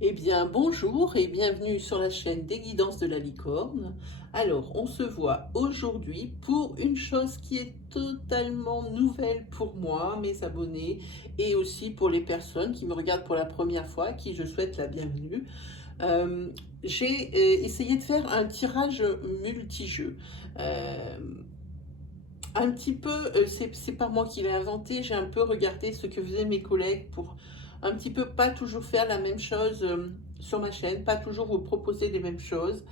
Eh bien, bonjour et bienvenue sur la chaîne des guidances de la licorne. Alors, on se voit aujourd'hui pour une chose qui est totalement nouvelle pour moi, mes abonnés, et aussi pour les personnes qui me regardent pour la première fois, à qui je souhaite la bienvenue. Euh, j'ai essayé de faire un tirage multijeu. Euh, un petit peu, c'est pas moi qui l'ai inventé, j'ai un peu regardé ce que faisaient mes collègues pour un petit peu pas toujours faire la même chose sur ma chaîne, pas toujours vous proposer les mêmes choses.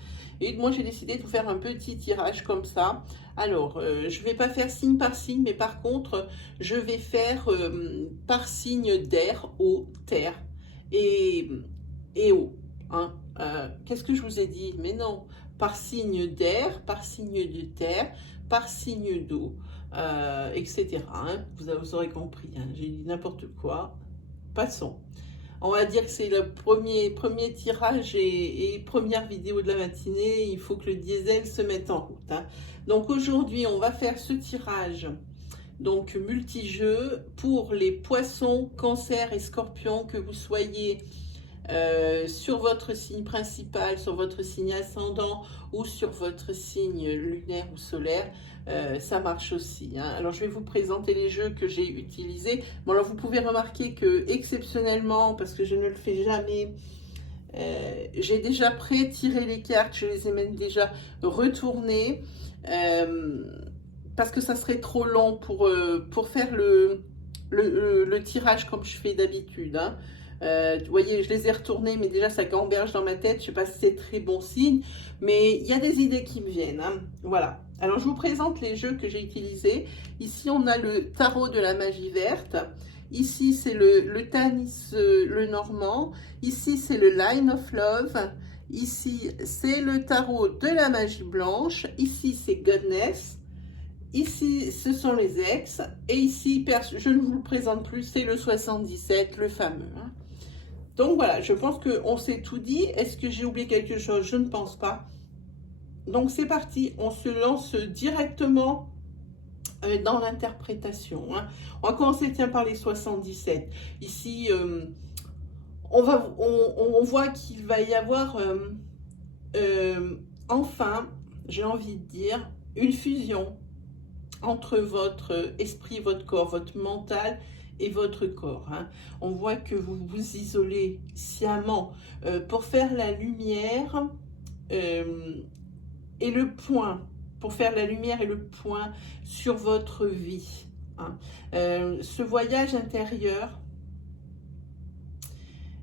Et moi j'ai décidé de vous faire un petit tirage comme ça. Alors, je vais pas faire signe par signe, mais par contre, je vais faire par signe d'air, eau, terre et, et eau. Hein. Qu'est-ce que je vous ai dit? Mais non, par signe d'air, par signe de terre, par signe d'eau, etc. Hein. Vous aurez compris, hein. J'ai dit n'importe quoi. Passons. On va dire que c'est le premier tirage et première vidéo de la matinée. Il faut que le diesel se mette en route. Hein. Donc aujourd'hui, on va faire ce tirage donc multijeu pour les poissons, cancers et scorpions, que vous soyez sur votre signe principal, sur votre signe ascendant ou sur votre signe lunaire ou solaire, ça marche aussi. Hein. Alors je vais vous présenter les jeux que j'ai utilisés. Bon, alors vous pouvez remarquer que exceptionnellement, parce que je ne le fais jamais, j'ai déjà pré-tiré les cartes, je les ai même déjà retournées, parce que ça serait trop long pour faire le tirage comme je fais d'habitude. Hein. Vous voyez, je les ai retournés, mais déjà ça gamberge dans ma tête. Je ne sais pas si c'est très bon signe, mais il y a des idées qui me viennent. Hein. Voilà. Alors je vous présente les jeux que j'ai utilisés. Ici, on a le tarot de la magie verte. Ici, c'est le Tanis le Normand. Ici, c'est le Line of Love. Ici, c'est le tarot de la magie blanche. Ici, c'est Godness. Ici, ce sont les ex. Et ici, je ne vous le présente plus, c'est le 77, le fameux. Hein. Donc voilà, je pense qu'on s'est tout dit. Est-ce que j'ai oublié quelque chose? Je ne pense pas. Donc c'est parti, on se lance directement dans l'interprétation. Hein. On va commencer tiens, par les 77. Ici, on voit qu'il va y avoir enfin, j'ai envie de dire, une fusion entre votre esprit, votre corps, votre mental et votre corps. Hein. On voit que vous vous isolez sciemment pour faire la lumière et le point, pour faire la lumière et le point sur votre vie. Hein. Ce voyage intérieur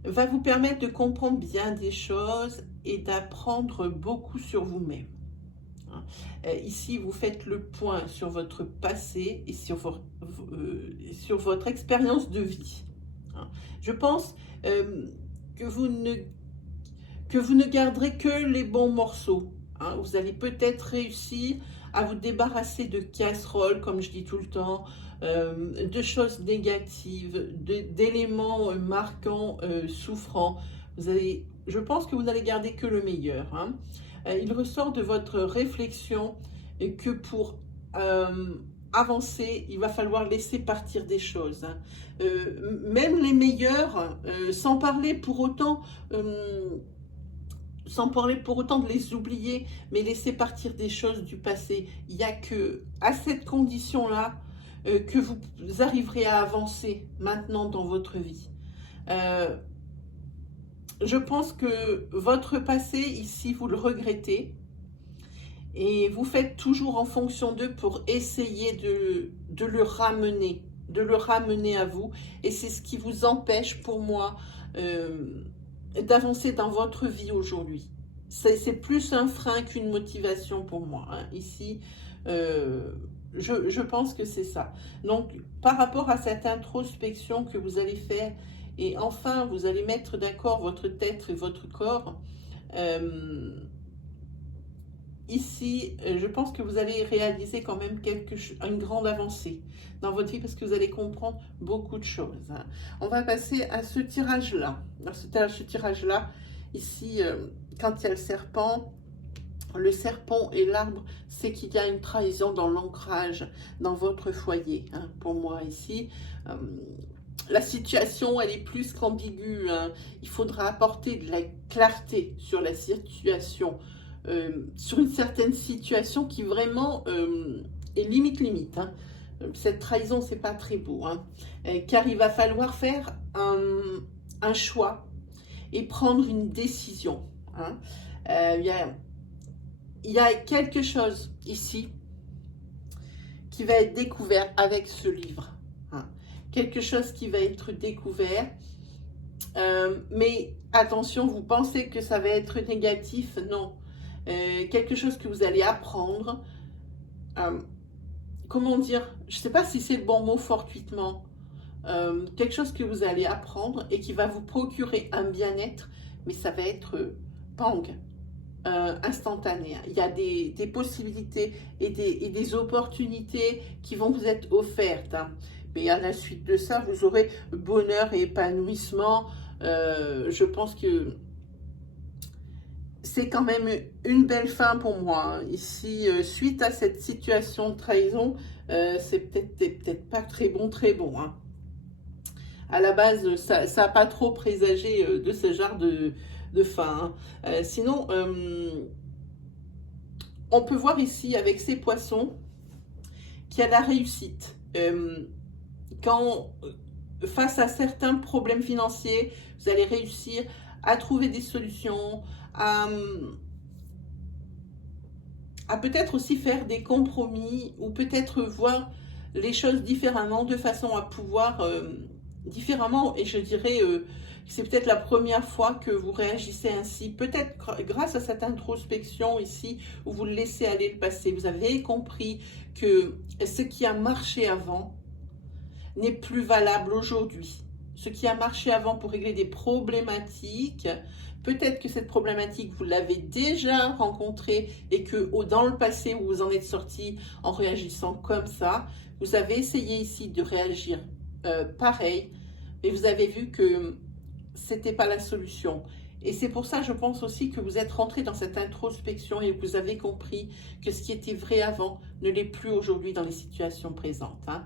va vous permettre de comprendre bien des choses et d'apprendre beaucoup sur vous-même. Ici, vous faites le point sur votre passé et sur votre expérience de vie. Je pense que vous ne garderez que les bons morceaux. Vous allez peut-être réussir à vous débarrasser de casseroles, comme je dis tout le temps, de choses négatives, d'éléments marquants, souffrants. Je pense que vous n'allez garder que le meilleur. Hein. Il ressort de votre réflexion que pour avancer, il va falloir laisser partir des choses. Hein. Même les meilleurs, sans parler pour autant de les oublier, mais laisser partir des choses du passé. Il n'y a que à cette condition-là que vous arriverez à avancer maintenant dans votre vie. Je pense que votre passé, ici, vous le regrettez et vous faites toujours en fonction d'eux pour essayer de le ramener à vous. Et c'est ce qui vous empêche, pour moi, d'avancer dans votre vie aujourd'hui. C'est plus un frein qu'une motivation pour moi. Hein. Ici, je pense que c'est ça. Donc, par rapport à cette introspection que vous allez faire, et enfin, vous allez mettre d'accord votre tête et votre corps. Ici, je pense que vous allez réaliser quand même une grande avancée dans votre vie parce que vous allez comprendre beaucoup de choses. Hein. On va passer à ce tirage-là. Ce tirage-là, ici, quand il y a le serpent et l'arbre, c'est qu'il y a une trahison dans l'ancrage, dans votre foyer. Hein, pour moi, ici. la situation, elle est plus qu'ambiguë, hein. Il faudra apporter de la clarté sur la situation, sur une certaine situation qui vraiment est limite, hein. Cette trahison, c'est pas très beau, hein. Car il va falloir faire un choix et prendre une décision, hein. Il y a quelque chose ici qui va être découvert avec ce livre, hein. Quelque chose qui va être découvert, mais attention, vous pensez que ça va être négatif? Non. Quelque chose que vous allez apprendre, comment dire, je ne sais pas si c'est le bon mot, fortuitement, quelque chose que vous allez apprendre et qui va vous procurer un bien-être, mais ça va être bang, instantané. Il y a des possibilités et des opportunités qui vont vous être offertes, hein. Mais à la suite de ça, vous aurez bonheur et épanouissement. Je pense que c'est quand même une belle fin pour moi, hein. Ici, suite à cette situation de trahison, c'est peut-être pas très bon, hein. À la base, ça n'a pas trop présagé de ce genre de fin, hein. Sinon, on peut voir ici avec ces poissons qu'il y a la réussite. Quand face à certains problèmes financiers, vous allez réussir à trouver des solutions, à peut-être aussi faire des compromis ou peut-être voir les choses différemment, de façon à pouvoir différemment, et je dirais c'est peut-être la première fois que vous réagissez ainsi, peut-être grâce à cette introspection ici, où vous laissez aller le passé. Vous avez compris que ce qui a marché avant n'est plus valable aujourd'hui. Ce qui a marché avant pour régler des problématiques, peut-être que cette problématique, vous l'avez déjà rencontrée et que dans le passé, vous vous en êtes sorti en réagissant comme ça. Vous avez essayé ici de réagir pareil, mais vous avez vu que c'était pas la solution. Et c'est pour ça, je pense aussi, que vous êtes rentré dans cette introspection et que vous avez compris que ce qui était vrai avant ne l'est plus aujourd'hui dans les situations présentes, hein.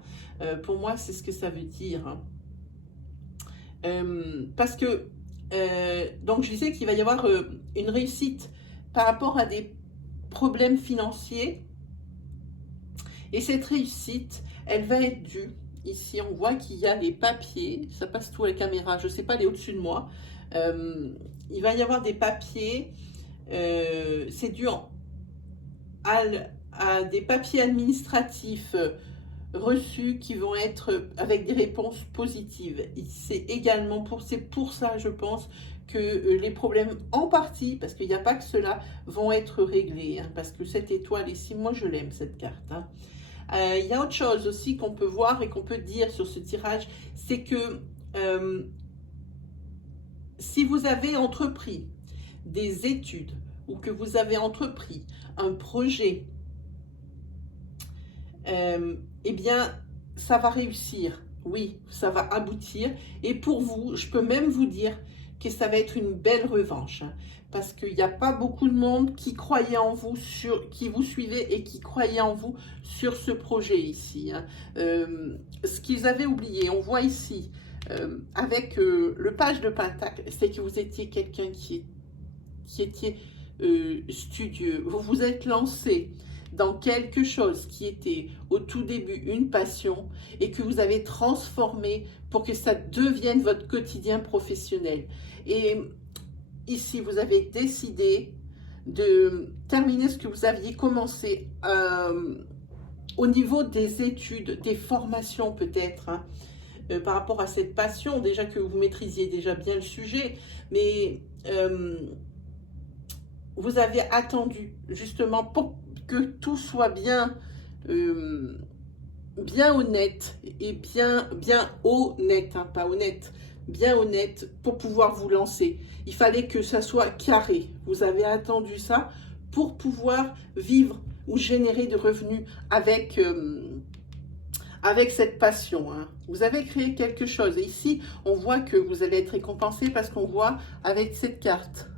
Pour moi, c'est ce que ça veut dire, hein. Parce que, donc je disais qu'il va y avoir une réussite par rapport à des problèmes financiers. Et cette réussite, elle va être due. Ici, on voit qu'il y a les papiers. Ça passe tout à la caméra. Je ne sais pas, elle est au-dessus de moi. Il va y avoir des papiers. C'est dû à des papiers administratifs reçus qui vont être avec des réponses positives. C'est pour ça, je pense, que les problèmes en partie, parce qu'il n'y a pas que cela, vont être réglés, hein, parce que cette étoile ici, moi je l'aime cette carte, hein. Il y a autre chose aussi qu'on peut voir et qu'on peut dire sur ce tirage, c'est que si vous avez entrepris des études ou que vous avez entrepris un projet, eh bien, ça va réussir. Oui, ça va aboutir. Et pour vous, je peux même vous dire que ça va être une belle revanche, hein, parce qu'il n'y a pas beaucoup de monde qui croyait en vous, qui vous suivait et qui croyait en vous sur ce projet ici, hein. Ce qu'ils avaient oublié, on voit ici, avec le page de Pentacle, c'est que vous étiez quelqu'un qui était studieux. Vous vous êtes lancé dans quelque chose qui était au tout début une passion et que vous avez transformé pour que ça devienne votre quotidien professionnel. Et ici, vous avez décidé de terminer ce que vous aviez commencé au niveau des études, des formations peut-être, hein, par rapport à cette passion, déjà que vous maîtrisiez déjà bien le sujet, mais vous avez attendu justement pour que tout soit bien, bien honnête et bien honnête, hein, pas honnête, bien honnête pour pouvoir vous lancer. Il fallait que ça soit carré. Vous avez attendu ça pour pouvoir vivre ou générer de revenus avec cette passion, hein. Vous avez créé quelque chose. Et ici, on voit que vous allez être récompensé parce qu'on voit avec cette carte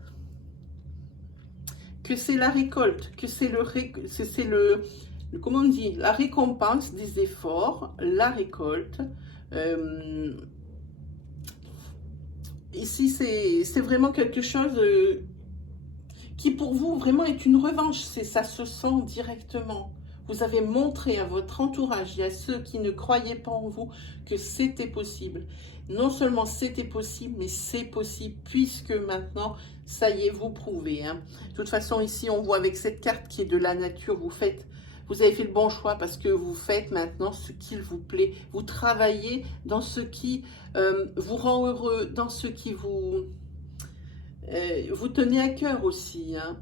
que c'est la récolte, que c'est comment on dit, la récompense des efforts, la récolte. ici, c'est vraiment quelque chose qui pour vous vraiment est une revanche. Ça se sent directement. Vous avez montré à votre entourage et à ceux qui ne croyaient pas en vous que c'était possible. Non seulement c'était possible, mais c'est possible puisque maintenant, ça y est, vous prouvez. Hein. De toute façon, ici, on voit avec cette carte qui est de la nature, vous avez fait le bon choix parce que vous faites maintenant ce qu'il vous plaît. Vous travaillez dans ce qui vous rend heureux, dans ce qui vous tenez à cœur aussi. Hein.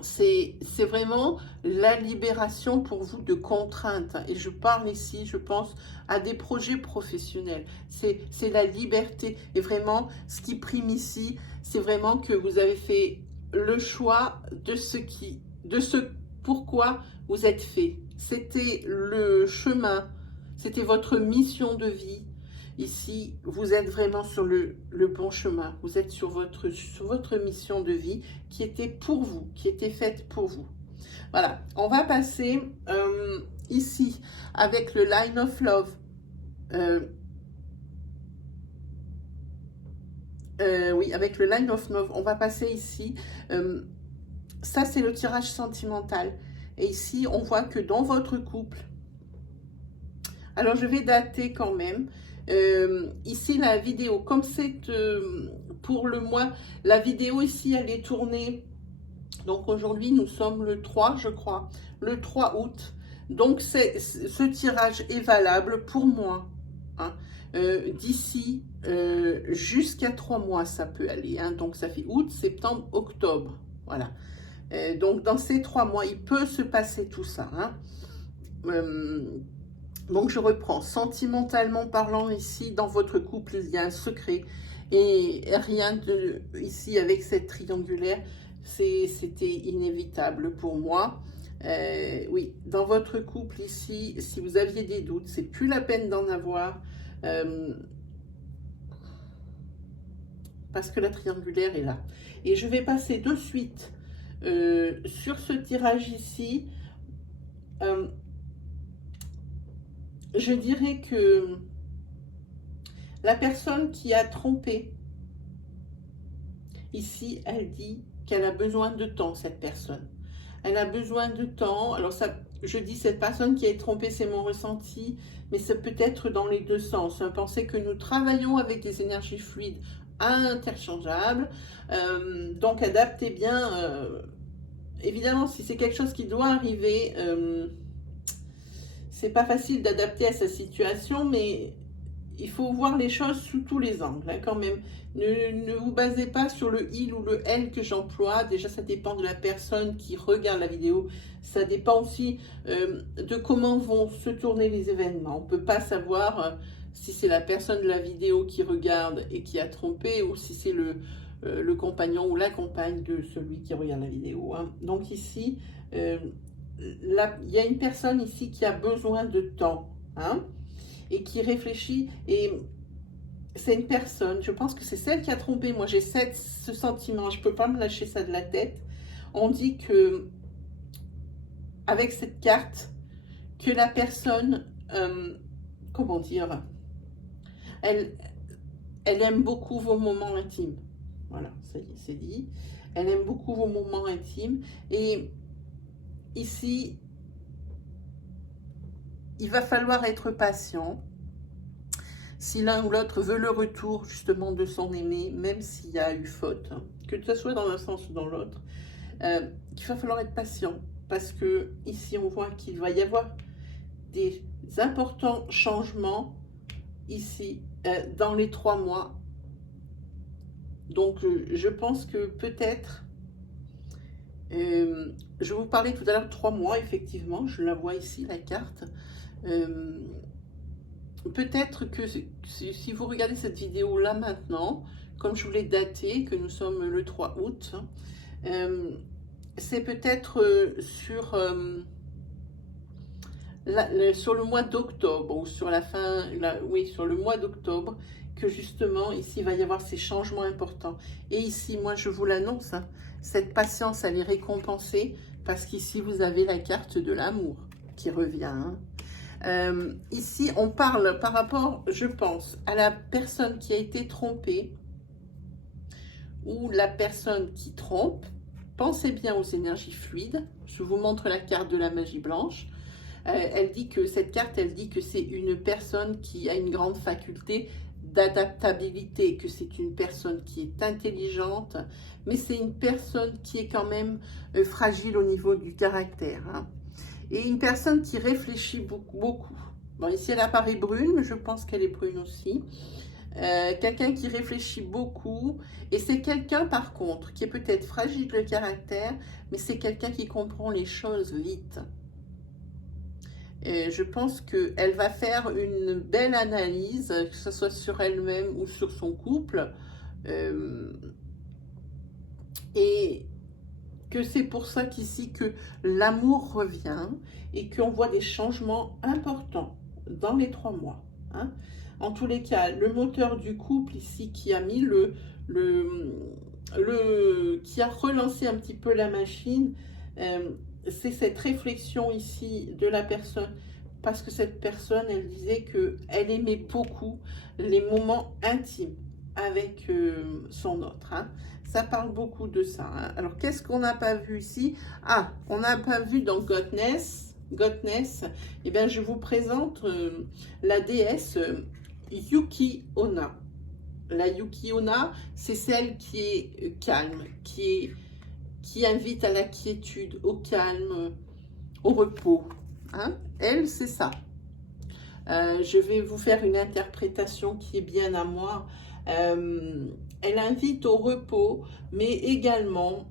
C'est vraiment la libération pour vous de contraintes. Et je parle ici, je pense, à des projets professionnels. C'est la liberté. Et vraiment, ce qui prime ici, c'est vraiment que vous avez fait le choix de ce pourquoi vous êtes fait. C'était le chemin, c'était votre mission de vie. Ici, vous êtes vraiment sur le bon chemin. Vous êtes sur votre mission de vie qui était pour vous, qui était faite pour vous. Voilà, on va passer ici avec le Line of Love. Oui, avec le Line of Love, on va passer ici. Ça, c'est le tirage sentimental. Et ici, on voit que dans votre couple, alors je vais dater quand même. Ici, la vidéo, comme c'est pour le mois, la vidéo ici, elle est tournée. Donc aujourd'hui, nous sommes le 3, je crois, le 3 août. Donc ce tirage est valable pour moi. Hein. D'ici jusqu'à 3 mois, ça peut aller. Hein. Donc ça fait août, septembre, octobre. Voilà. Donc dans ces 3 mois, il peut se passer tout ça. Hein. Donc je reprends, sentimentalement parlant ici, dans votre couple, il y a un secret et rien de ici avec cette triangulaire, c'était inévitable pour moi. Oui, dans votre couple ici, si vous aviez des doutes, c'est plus la peine d'en avoir parce que la triangulaire est là. Et je vais passer de suite sur ce tirage ici. Je dirais que la personne qui a trompé, ici, elle dit qu'elle a besoin de temps, cette personne. Elle a besoin de temps. Alors, ça, je dis cette personne qui a été trompée, c'est mon ressenti, mais ça peut être dans les deux sens. Pensez que nous travaillons avec des énergies fluides interchangeables. Donc, adaptez bien. Évidemment, si c'est quelque chose qui doit arriver... c'est pas facile d'adapter à sa situation, mais il faut voir les choses sous tous les angles, hein, quand même. Ne vous basez pas sur le il ou le elle que j'emploie. Déjà, ça dépend de la personne qui regarde la vidéo. Ça dépend aussi de comment vont se tourner les événements. On ne peut pas savoir si c'est la personne de la vidéo qui regarde et qui a trompé ou si c'est le compagnon ou la compagne de celui qui regarde la vidéo. Hein. Donc ici... il y a une personne ici qui a besoin de temps, hein, et qui réfléchit, et c'est une personne, je pense que c'est celle qui a trompé. Moi, j'ai ce sentiment, je ne peux pas me lâcher ça de la tête. On dit que, avec cette carte, que la personne, comment dire, elle aime beaucoup vos moments intimes. Voilà, ça y est, c'est dit. Elle aime beaucoup vos moments intimes, et ici, il va falloir être patient. Si l'un ou l'autre veut le retour justement de son aimé, même s'il y a eu faute, hein, que ce soit dans un sens ou dans l'autre, il va falloir être patient. Parce que ici, on voit qu'il va y avoir des importants changements ici dans les 3 mois. Donc, je pense que peut-être... je vous parlais tout à l'heure de 3 mois, effectivement, je la vois ici, la carte. Peut-être que si vous regardez cette vidéo-là maintenant, comme je vous l'ai daté, que nous sommes le 3 août, c'est peut-être sur le mois d'octobre, ou sur la fin, oui, sur le mois d'octobre, que justement, ici, il va y avoir ces changements importants. Et ici, moi, je vous l'annonce, hein, cette patience, elle est récompensée, parce qu'ici, vous avez la carte de l'amour qui revient. Hein. Ici, on parle par rapport, je pense, à la personne qui a été trompée. ou la personne qui trompe. Pensez bien aux énergies fluides. Je vous montre la carte de la magie blanche. Elle dit que cette carte, elle dit que c'est une personne qui a une grande faculté d'adaptabilité, que c'est une personne qui est intelligente, mais c'est une personne qui est quand même fragile au niveau du caractère. Hein. Et une personne qui réfléchit beaucoup. Bon, ici, elle apparaît brune, mais je pense qu'elle est brune aussi. Quelqu'un qui réfléchit beaucoup, et c'est quelqu'un par contre qui est peut-être fragile de caractère, mais c'est quelqu'un qui comprend les choses vite. Et je pense qu'elle va faire une belle analyse, que ce soit sur elle-même ou sur son couple, et que c'est pour ça qu'ici que l'amour revient et qu'on voit des changements importants dans les 3 mois. Hein. En tous les cas, le moteur du couple ici qui a mis qui a relancé un petit peu la machine, c'est cette réflexion ici de la personne, parce que cette personne, elle disait qu'elle aimait beaucoup les moments intimes avec son autre. Hein. Ça parle beaucoup de ça. Hein. Alors, qu'est-ce qu'on n'a pas vu ici? Ah, on n'a pas vu dans Godness. Eh bien, je vous présente la déesse Yuki Onna. La Yuki Onna, c'est celle qui est calme, qui invite à la quiétude, au calme, au repos. Hein? Elle, c'est ça. Je vais vous faire une interprétation qui est bien à moi. Elle invite au repos, mais également,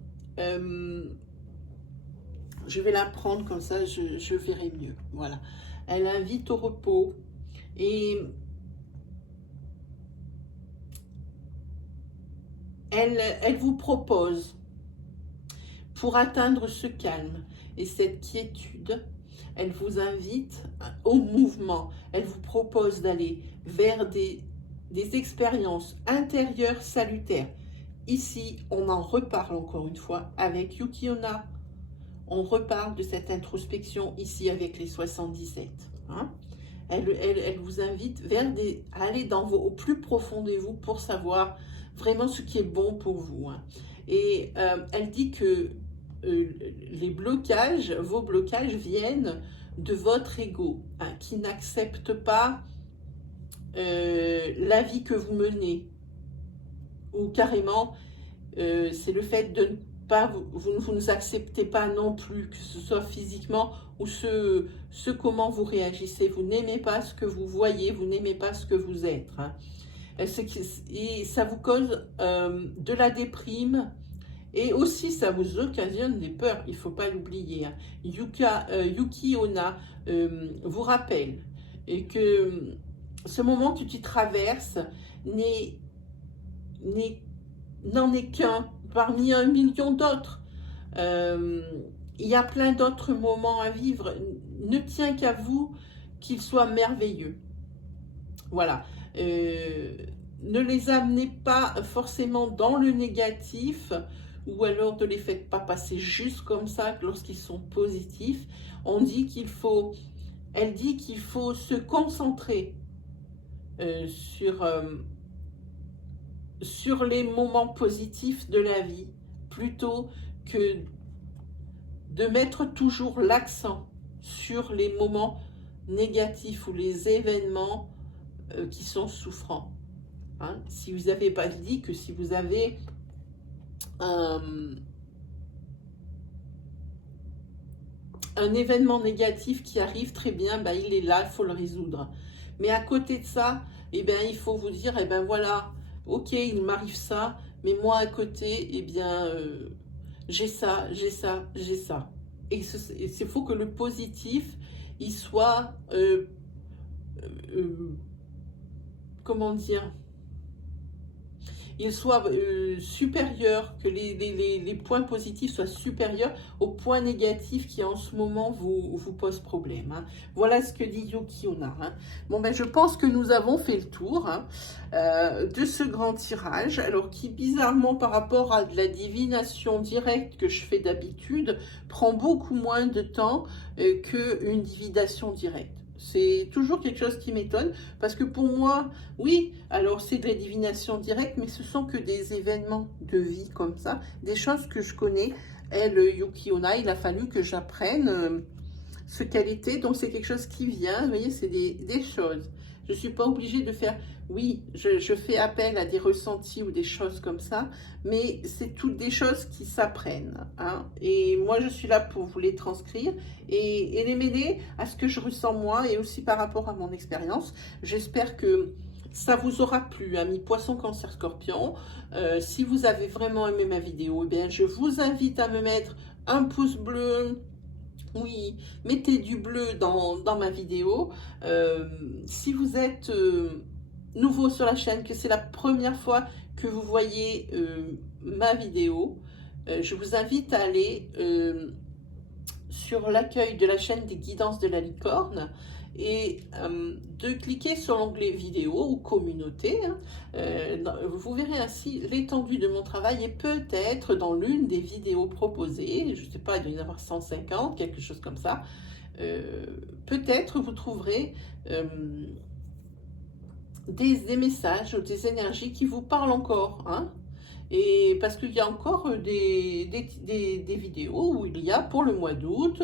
je vais la prendre comme ça, je verrai mieux. Voilà. Elle invite au repos et elle vous propose, pour atteindre ce calme et cette quiétude, elle vous invite au mouvement. Elle vous propose d'aller vers des expériences intérieures salutaires. Ici, on en reparle encore une fois avec Yuki Onna. On reparle de cette introspection ici avec les 77. Hein. Elle vous invite à aller au plus profond de vous pour savoir vraiment ce qui est bon pour vous. Hein. Et elle dit que vos blocages viennent de votre ego, hein, qui n'accepte pas la vie que vous menez, ou carrément c'est le fait de ne pas, vous ne acceptez pas non plus, que ce soit physiquement ou comment vous réagissez, vous n'aimez pas ce que vous voyez, vous n'aimez pas ce que vous êtes. Hein. Et ça vous cause de la déprime, et aussi ça vous occasionne des peurs, il ne faut pas l'oublier. Hein. Yuki Onna vous rappelle et que ce moment que tu traverses n'en est qu'un parmi 1 million d'autres. Il y a plein d'autres moments à vivre. Ne tient qu'à vous qu'ils soient merveilleux. Voilà. Ne les amenez pas forcément dans le négatif, ou alors ne les faites pas passer juste comme ça lorsqu'ils sont positifs. Elle dit qu'il faut se concentrer sur les moments positifs de la vie, plutôt que de mettre toujours l'accent sur les moments négatifs ou les événements qui sont souffrants. Hein? Si vous n'avez pas dit que si vous avez un événement négatif qui arrive, très bien, ben, il est là, il faut le résoudre. Mais à côté de ça, eh ben, il faut vous dire, eh ben voilà, ok, il m'arrive ça, mais moi à côté, eh bien, j'ai ça. Et il faut que le positif, il soit, comment dire, il soit supérieur, que les points positifs soient supérieurs aux points négatifs qui en ce moment vous posent problème. Hein. Voilà ce que dit Yuki Onna. Hein. Bon, ben, je pense que nous avons fait le tour de ce grand tirage, alors qui bizarrement par rapport à de la divination directe que je fais d'habitude, prend beaucoup moins de temps qu'une divination directe. C'est toujours quelque chose qui m'étonne parce que pour moi, oui, alors c'est de la divination directe, mais ce sont que des événements de vie comme ça, des choses que je connais. Elle, Yuki Onna, il a fallu que j'apprenne ce qu'elle était, donc c'est quelque chose qui vient, vous voyez, c'est des choses. Je ne suis pas obligée de faire, oui, je fais appel à des ressentis ou des choses comme ça, mais c'est toutes des choses qui s'apprennent, hein. Et moi, je suis là pour vous les transcrire et les mêler à ce que je ressens moi et aussi par rapport à mon expérience. J'espère que ça vous aura plu, amis Poisson, Cancer, Scorpion. Si vous avez vraiment aimé ma vidéo, eh bien, je vous invite à me mettre un pouce bleu. Oui, mettez du bleu dans ma vidéo. Si vous êtes nouveau sur la chaîne, que c'est la première fois que vous voyez ma vidéo, je vous invite à aller sur l'accueil de la chaîne des guidances de la licorne et de cliquer sur l'onglet vidéo ou communauté, hein. Vous verrez ainsi l'étendue de mon travail et peut-être dans l'une des vidéos proposées, je ne sais pas, il doit y en avoir 150, quelque chose comme ça, peut-être vous trouverez des messages ou des énergies qui vous parlent encore, hein. Et parce qu'il y a encore des vidéos où il y a pour le mois d'août,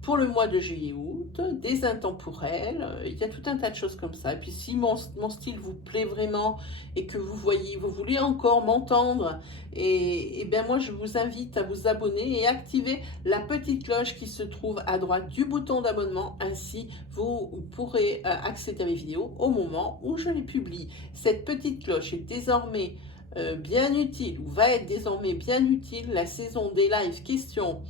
pour le mois de juillet-août, des intemporels, il y a tout un tas de choses comme ça. Et puis si mon style vous plaît vraiment et que vous voyez, vous voulez encore m'entendre, et bien moi je vous invite à vous abonner et activer la petite cloche qui se trouve à droite du bouton d'abonnement. Ainsi vous pourrez accéder à mes vidéos au moment où je les publie. Cette petite cloche est désormais bien utile, ou va être désormais bien utile. La saison des live questions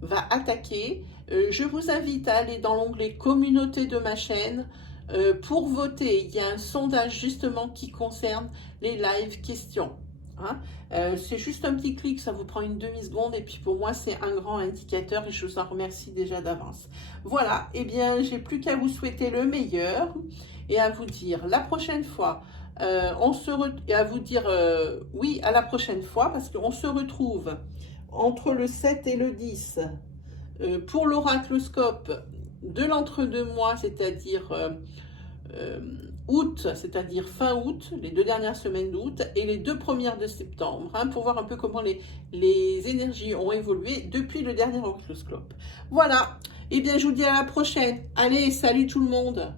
va attaquer. Je vous invite à aller dans l'onglet communauté de ma chaîne pour voter. Il y a un sondage justement qui concerne les live questions, hein. C'est juste un petit clic, ça vous prend une demi-seconde et puis pour moi c'est un grand indicateur et je vous en remercie déjà d'avance. Voilà, et bien j'ai plus qu'à vous souhaiter le meilleur et à vous dire la prochaine fois. Et à vous dire oui à la prochaine fois parce qu'on se retrouve entre le 7 et le 10 pour l'oracloscope de l'entre-deux-mois, c'est-à-dire août, c'est-à-dire fin août, les 2 dernières semaines d'août et les 2 premières de septembre, hein, pour voir un peu comment les énergies ont évolué depuis le dernier oracloscope. Voilà, et bien je vous dis à la prochaine. Allez, salut tout le monde.